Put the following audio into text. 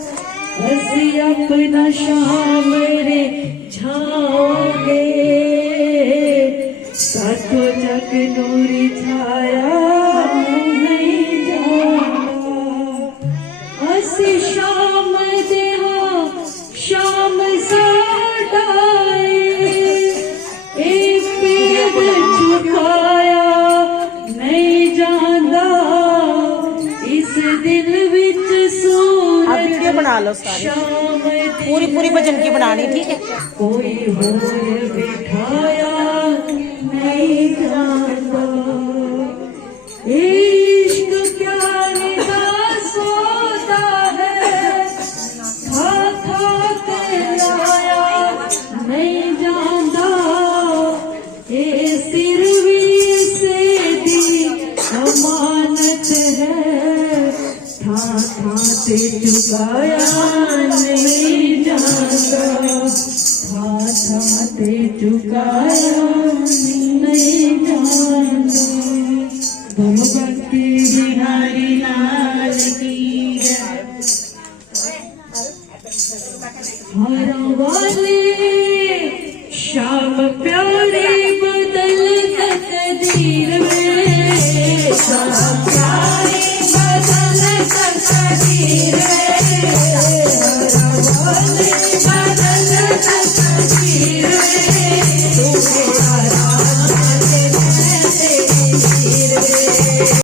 हसी अपना शाम रे छाओगे सातो जग नूरी छाया नहीं जाता हसी शाम देहा शाम साडाए एक पेड़ झुकाया नहीं जाता इस दिल विच आप वीडियो बना लो सारी पूरी पूरी भजन की बनानी ठीक है। कोई होर बिठाया नहीं जाता इश्क प्यार दा सौदा है खा खा के आया नहीं जाता ये सिर भी से दी अमानत है था ते चुकाया नहीं जाता था ते चुकाया नहीं जाता दोनों भक्ति बिहारी लाल की हरा वाले शाम